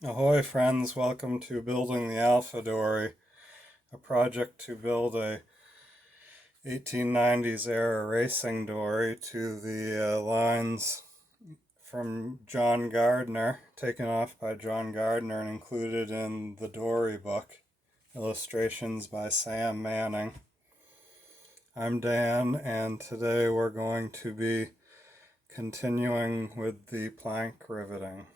Ahoy friends, welcome to Building the Alpha Dory, a project to build a 1890s era racing dory to the lines from John Gardner, taken off by John Gardner and included in the Dory book, illustrations by Sam Manning. I'm Dan, and today we're going to be continuing with the plank riveting.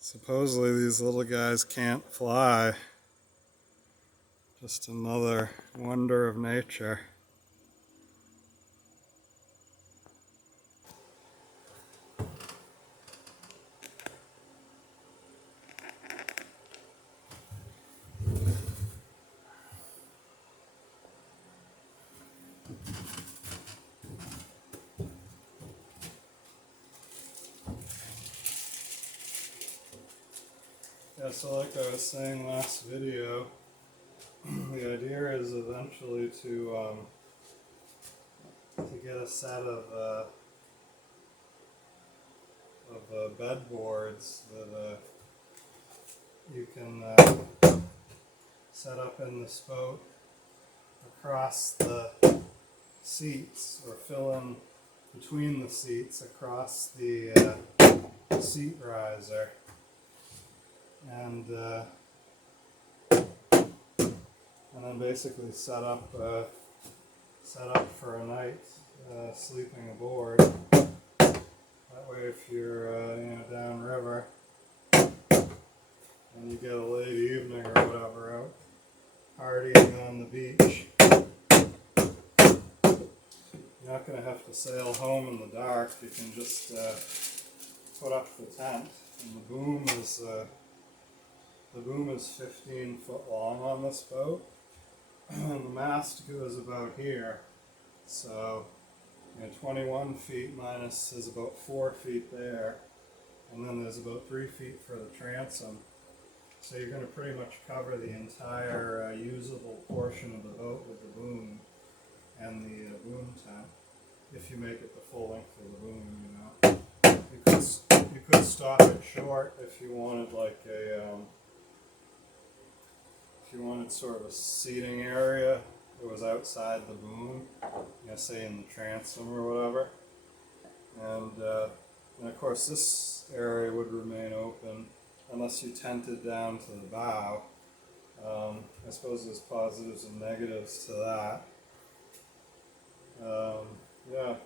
Supposedly these little guys can't fly. Just another wonder of nature. Yeah, so like I was saying last video, the idea is eventually to get a set of bed boards that you can set up in the spout across the seats, or fill in between the seats across the seat riser, and then basically set up for a night sleeping aboard. That way, if you're downriver and you get a late evening or whatever out partying on the beach, you're not going to have to sail home in the dark. You can just put up the tent, and the boom is 15 foot long on this boat, and the mast goes about here. So 21 feet minus is about 4 feet there, and then there's about 3 feet for the transom. So you're going to pretty much cover the entire usable portion of the boat with the boom and the boom tent, if you make it the full length of the boom. You could stop it short if you wanted if you wanted sort of a seating area that was outside the boom, say in the transom or whatever. And of course this area would remain open unless you tented down to the bow. I suppose there's positives and negatives to that. Yeah,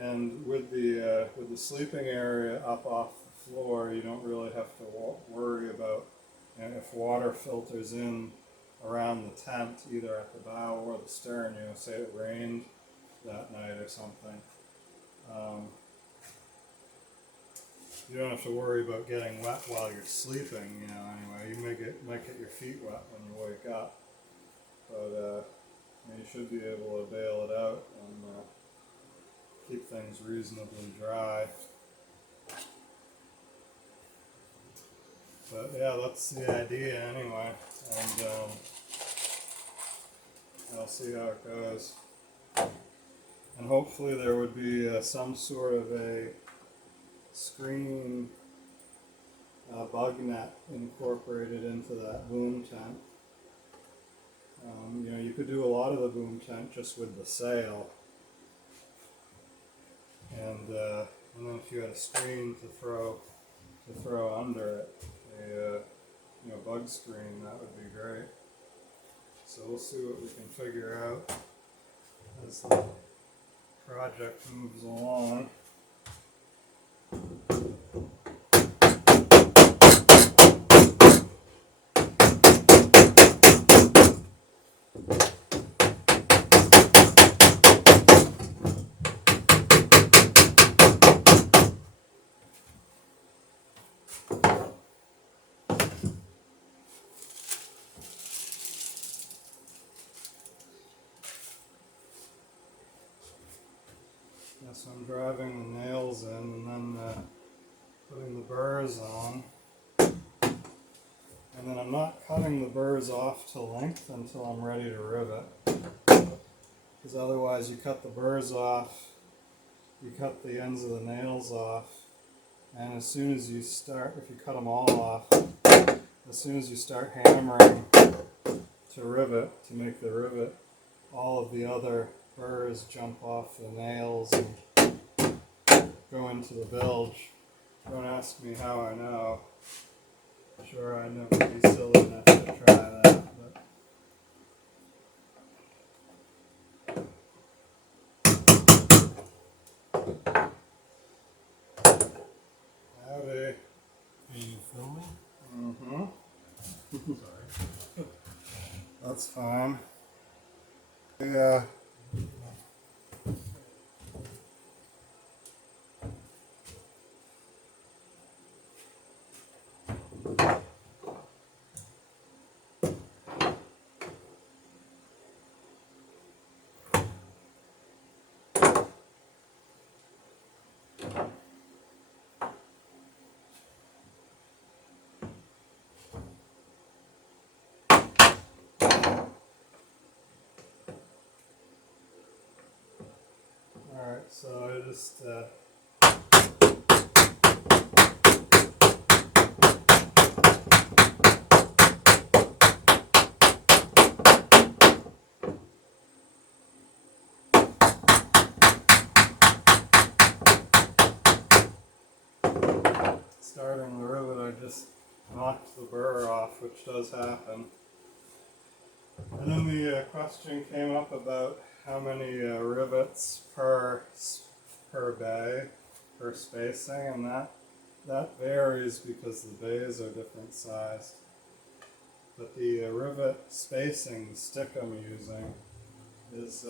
and with the sleeping area up off the floor, you don't really have to worry about if water filters in around the tent, either at the bow or the stern. Say it rained that night or something. You don't have to worry about getting wet while you're sleeping. Anyway, you might get your feet wet when you wake up, but you should be able to bail it out and keep things reasonably dry. But yeah, that's the idea anyway, and I'll see how it goes. And hopefully there would be some sort of a screen bug net incorporated into that boom tent. You could do a lot of the boom tent just with the sail, and then if you had a screen to throw under it, a bug screen, that would be great. So we'll see what we can figure out as the project moves along. So I'm driving the nails in and then putting the burrs on. And then I'm not cutting the burrs off to length until I'm ready to rivet. Because otherwise you cut the burrs off, you cut the ends of the nails off, and as soon as you start, if you cut them all off, as soon as you start hammering to rivet, to make the rivet, all of the other burrs jump off the nails and go into the bilge. Don't ask me how I know. Sure, I know it'd be silly enough to try that, but howdy. Are you filming? Mm-hmm. Sorry. That's fine. Yeah. Alright, so I just starting the rivet, I just knocked the burr off, which does happen. And then the question came up about how many rivets per bay, per spacing, and that varies because the bays are different sized. But the rivet spacing, the stick I'm using, is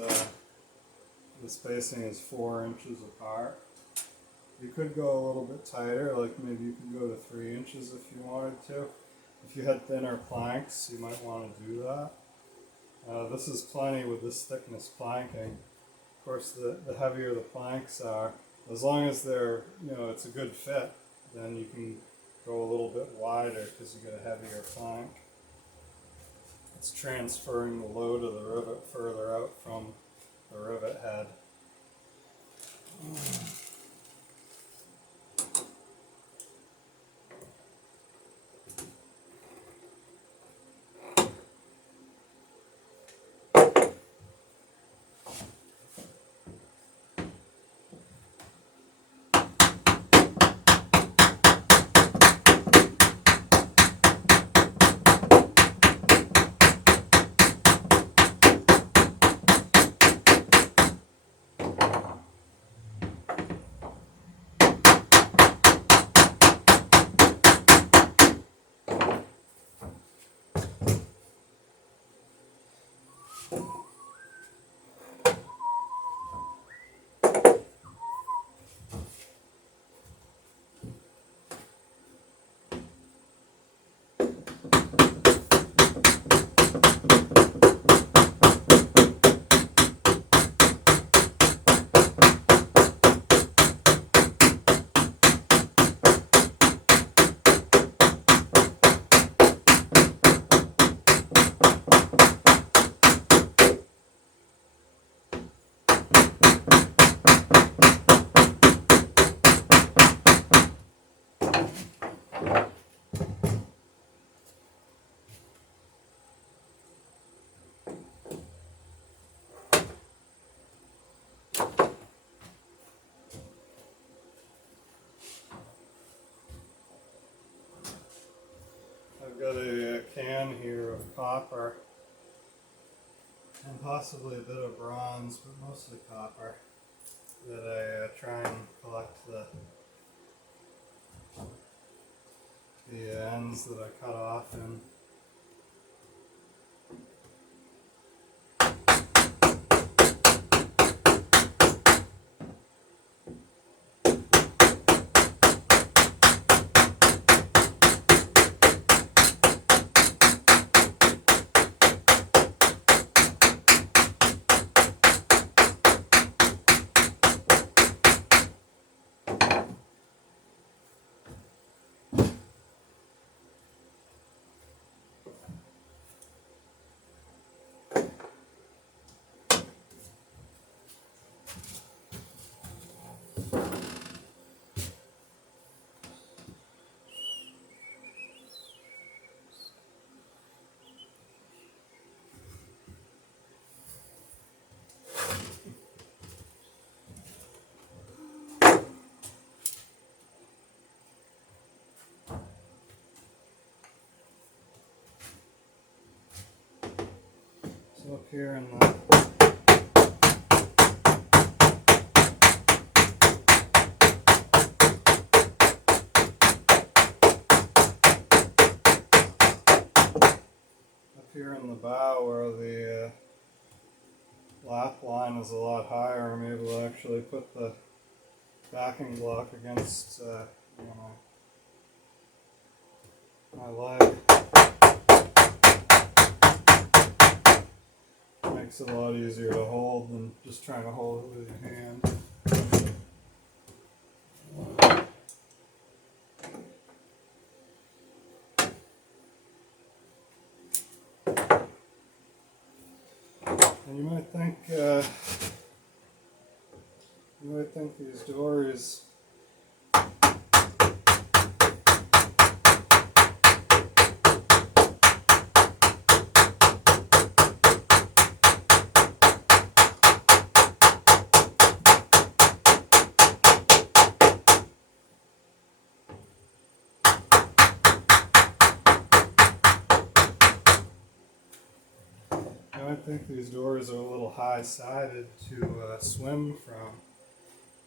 the spacing is 4 inches apart. You could go a little bit tighter, like maybe you could go to 3 inches if you wanted to. If you had thinner planks, you might want to do that. This is plenty with this thickness planking. Of course, the heavier the planks are, as long as they're, it's a good fit, then you can go a little bit wider because you get a heavier plank. It's transferring the load of the rivet further out from the rivet head. I've got a can here of copper and possibly a bit of bronze, but mostly copper, that I try and collect the ends that I cut off in. up here in the here in the bow where the lap line is a lot higher, I'm able to actually put the backing block against my leg. Makes it a lot easier to hold than just trying to hold it with your hand. And you might think these dories are a little high-sided to swim from,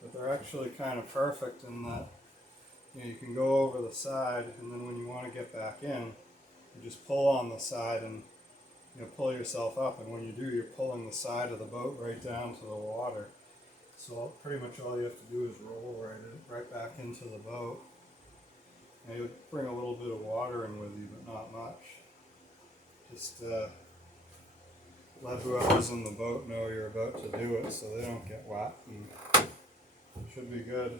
but they're actually kind of perfect in that you can go over the side, and then when you want to get back in, you just pull on the side and pull yourself up, and when you do, you're pulling the side of the boat right down to the water. So pretty much all you have to do is roll right back into the boat. And you'll bring a little bit of water in with you, but not much. Just let whoever's in the boat know you're about to do it so they don't get wet, and it should be good.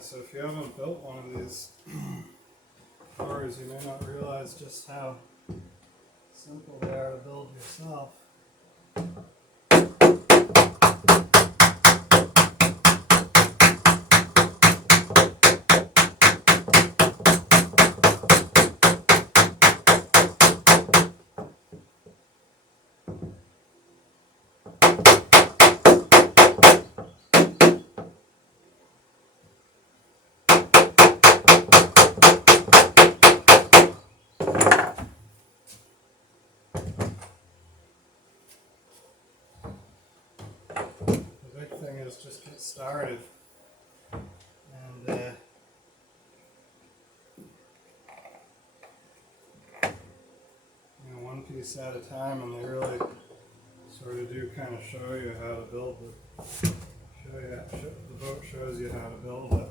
So if you haven't built one of these doors, you may not realize just how simple they are to build yourself. Just get started, and one piece at a time, and they really sort of do kind of show you how to build the The boat shows you how to build it.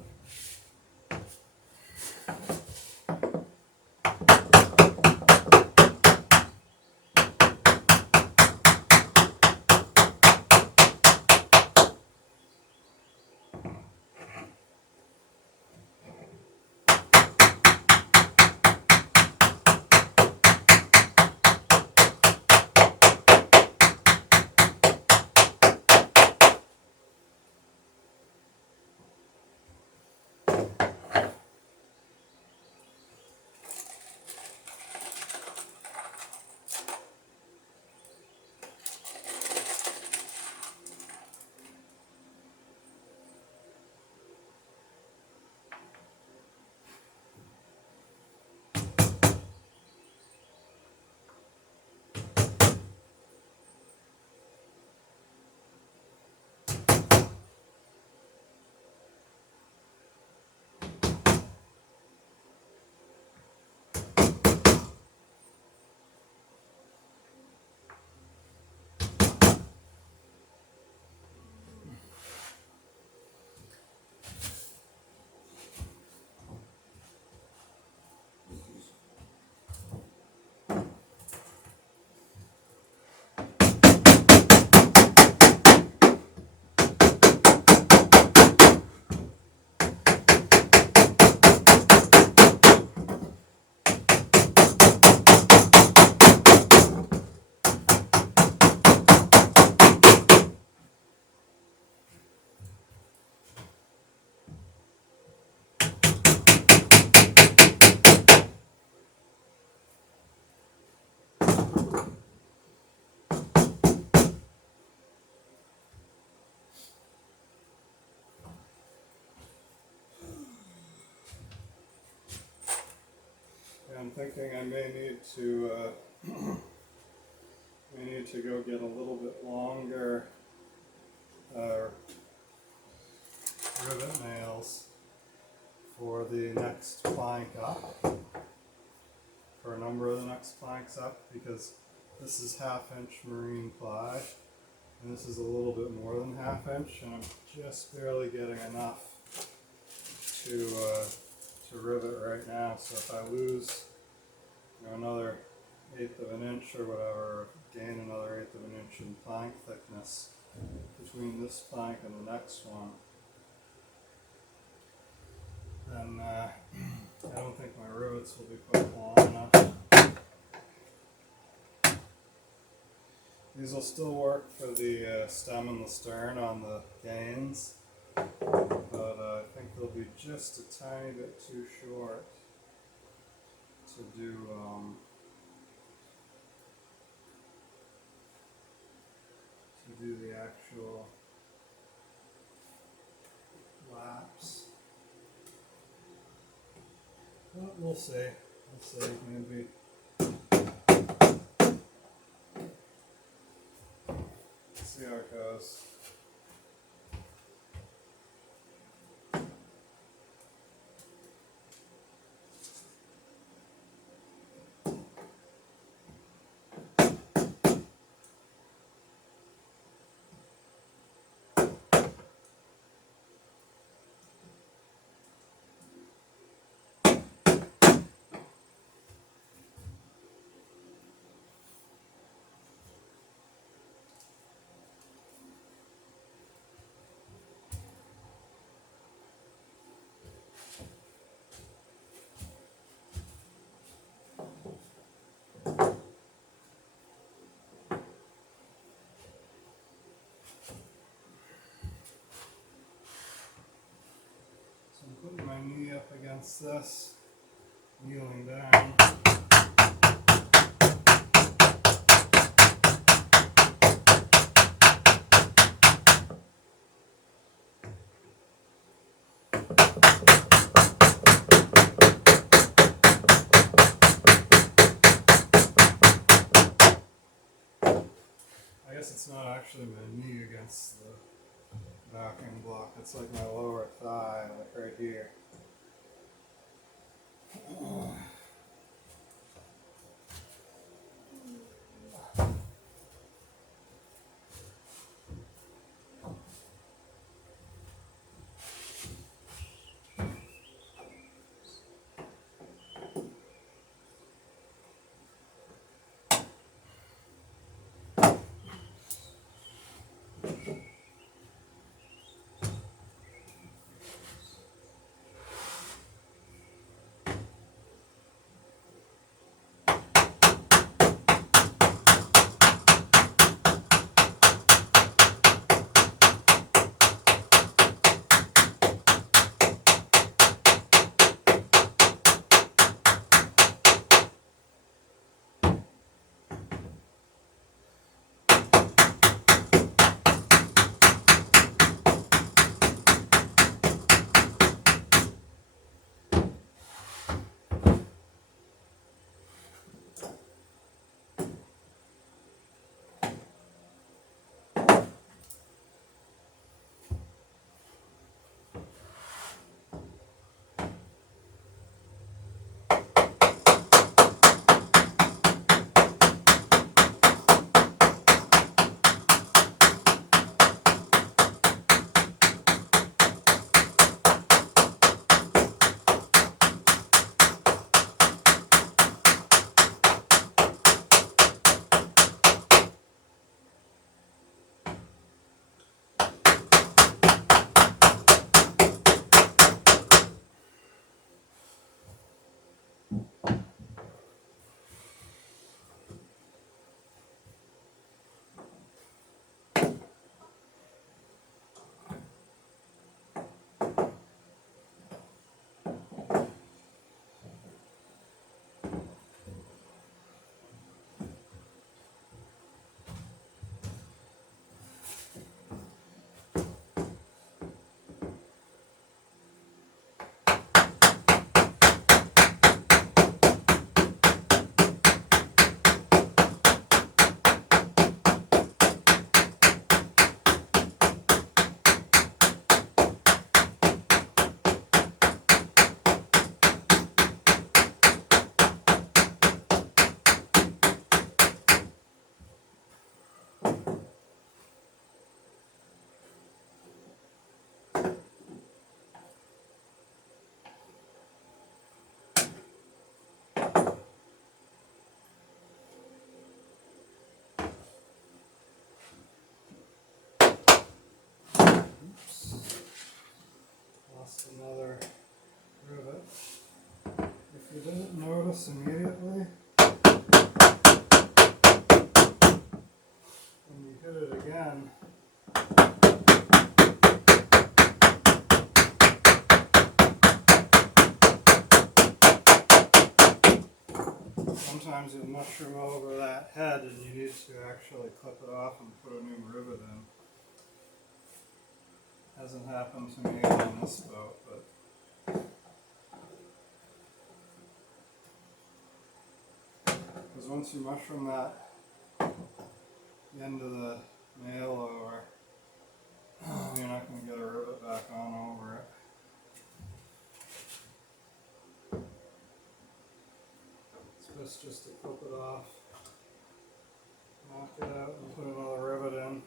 I'm thinking I may need to go get a little bit longer rivet nails for the next plank up, for a number of the next planks up, because this is 1/2 inch marine ply and this is a little bit more than 1/2 inch, and I'm just barely getting enough to rivet right now. So if I lose another 1/8 of an inch or whatever, or gain another 1/8 of an inch in plank thickness between this plank and the next one, then I don't think my rivets will be quite long enough. These will still work for the stem and the stern on the gains, but I think they'll be just a tiny bit too short to do the actual laps. But we'll see. Maybe. See how it goes. I'm putting my knee up against this, kneeling down. I guess it's not actually my knee against the backing block, it's like my lower thigh, like right here. Just another rivet. If you didn't notice immediately, when you hit it again, sometimes you'll mushroom over that head and you need to actually clip it off and put a new rivet in. Hasn't happened to me on this boat, but because once you mushroom that end of the nail over, you're not going to get a rivet back on over it. It's best just to clip it off, knock it out, and put another rivet in.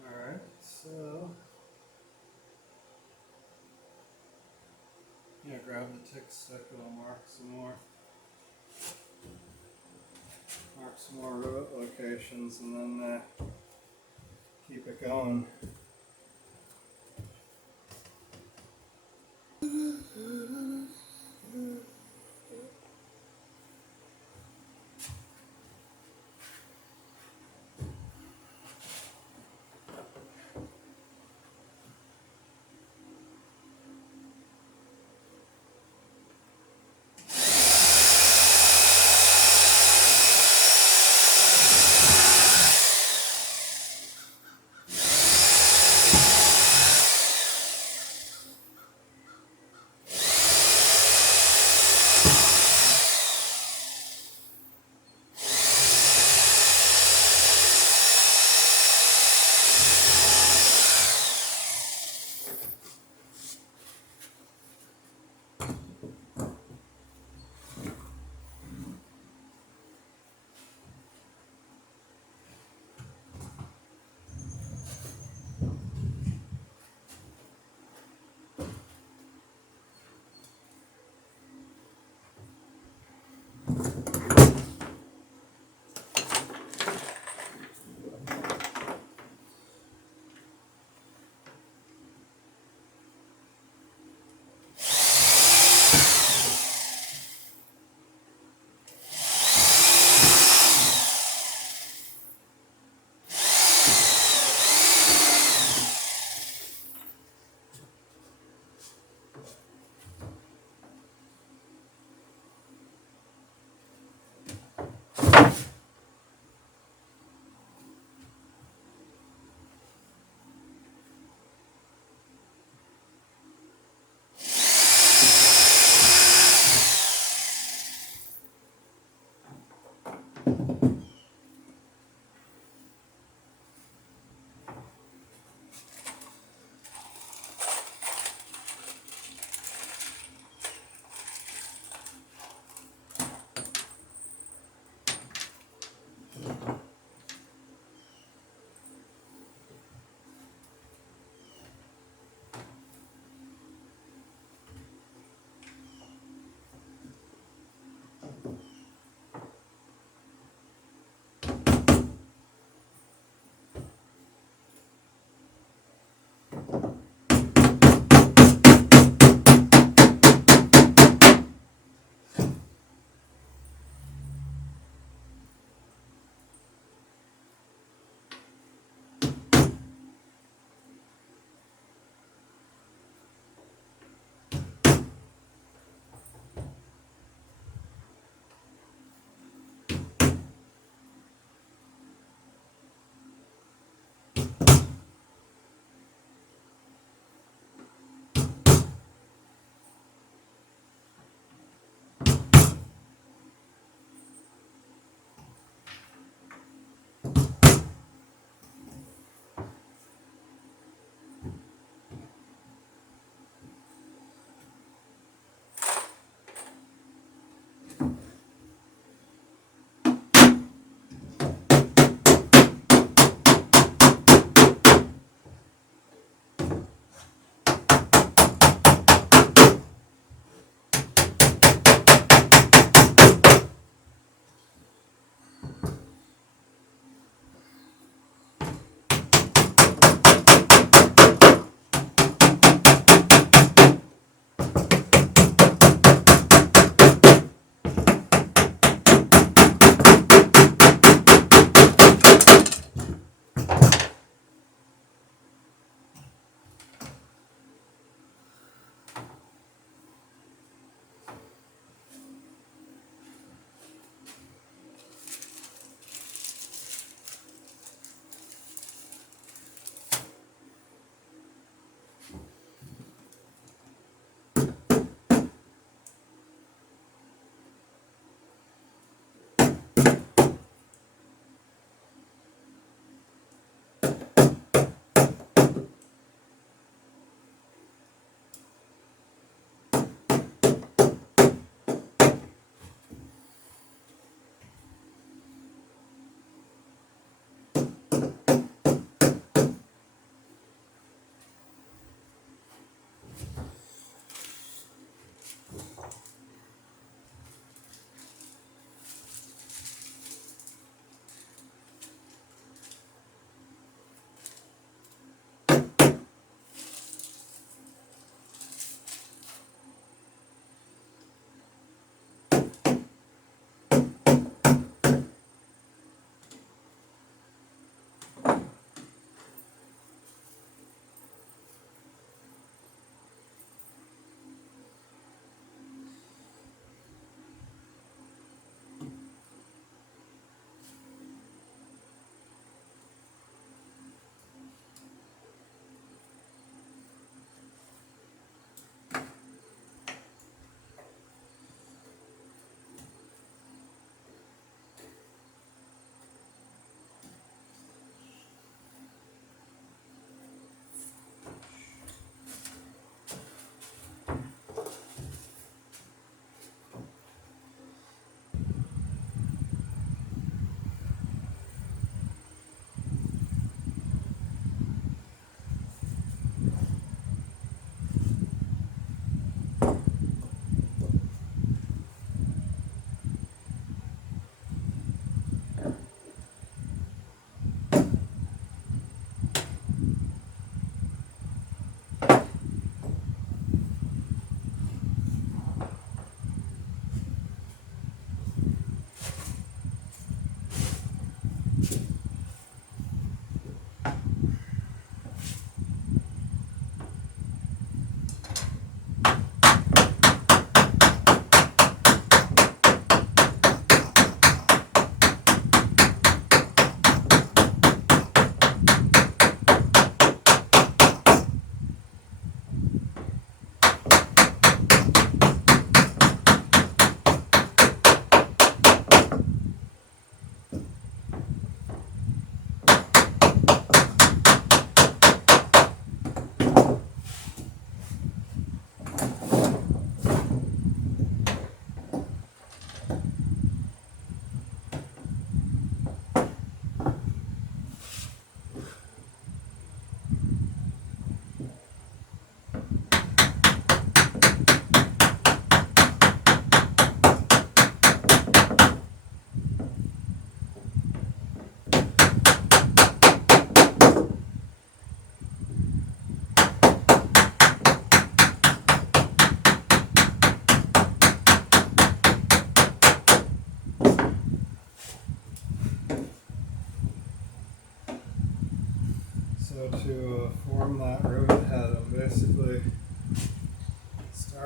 Alright, so yeah, grab the tick stick and I'll mark some more rivet locations and then keep it going.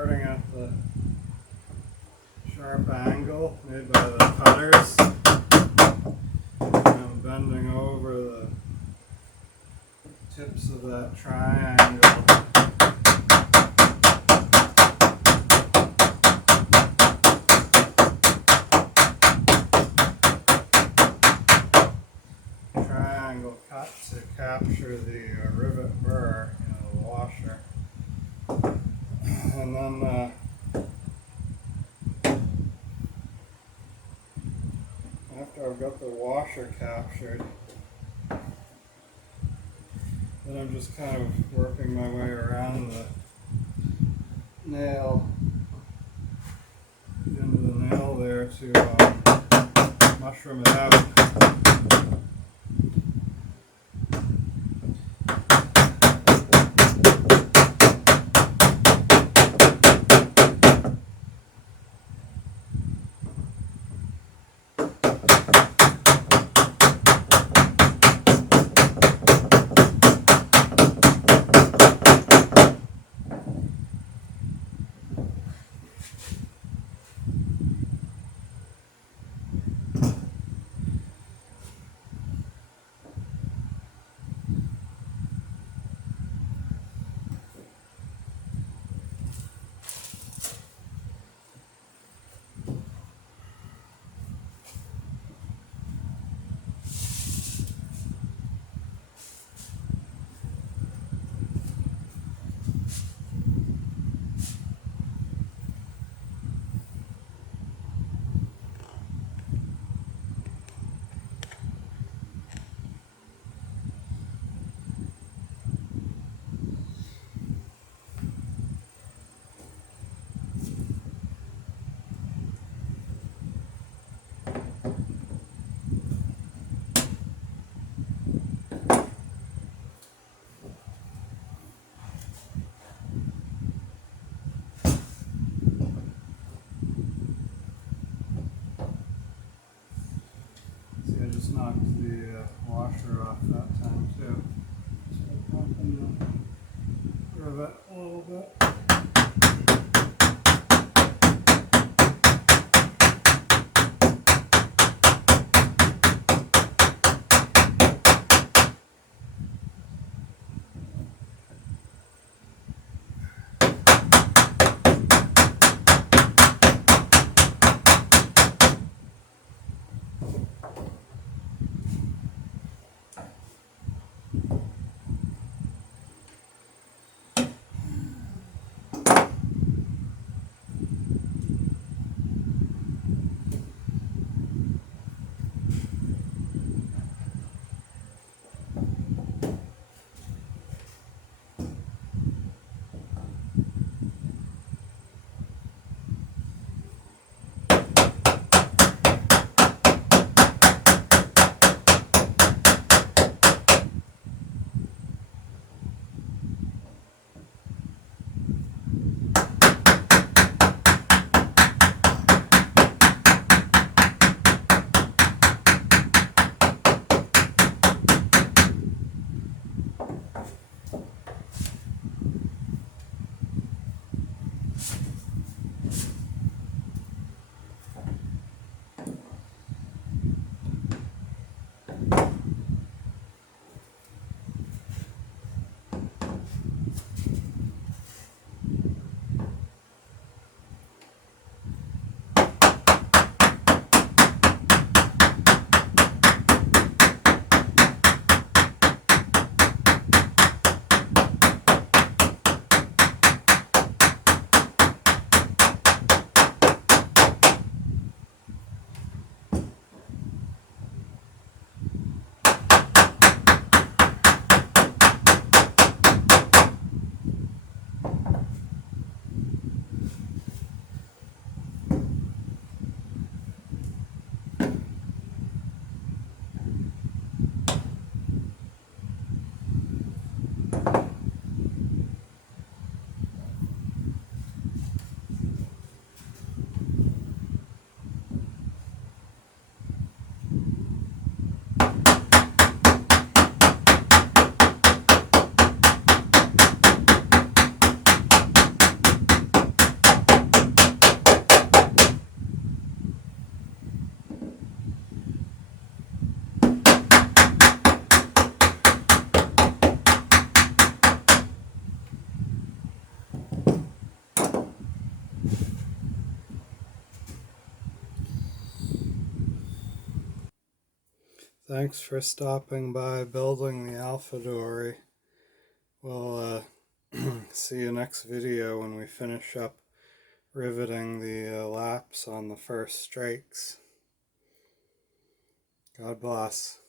starting at the sharp angle made by the cutters, and I'm bending over the tips of that triangle. Triangle cut to capture the rivet burr, the washer. And then after I've got the washer captured, then I'm just kind of working my way around the nail, the end of the nail there to mushroom it out. See, I just knocked the washer off that time too. So open the rivet a little bit. Thanks for stopping by building the Alpha Dory. We'll see you next video when we finish up riveting the laps on the first strakes. God bless.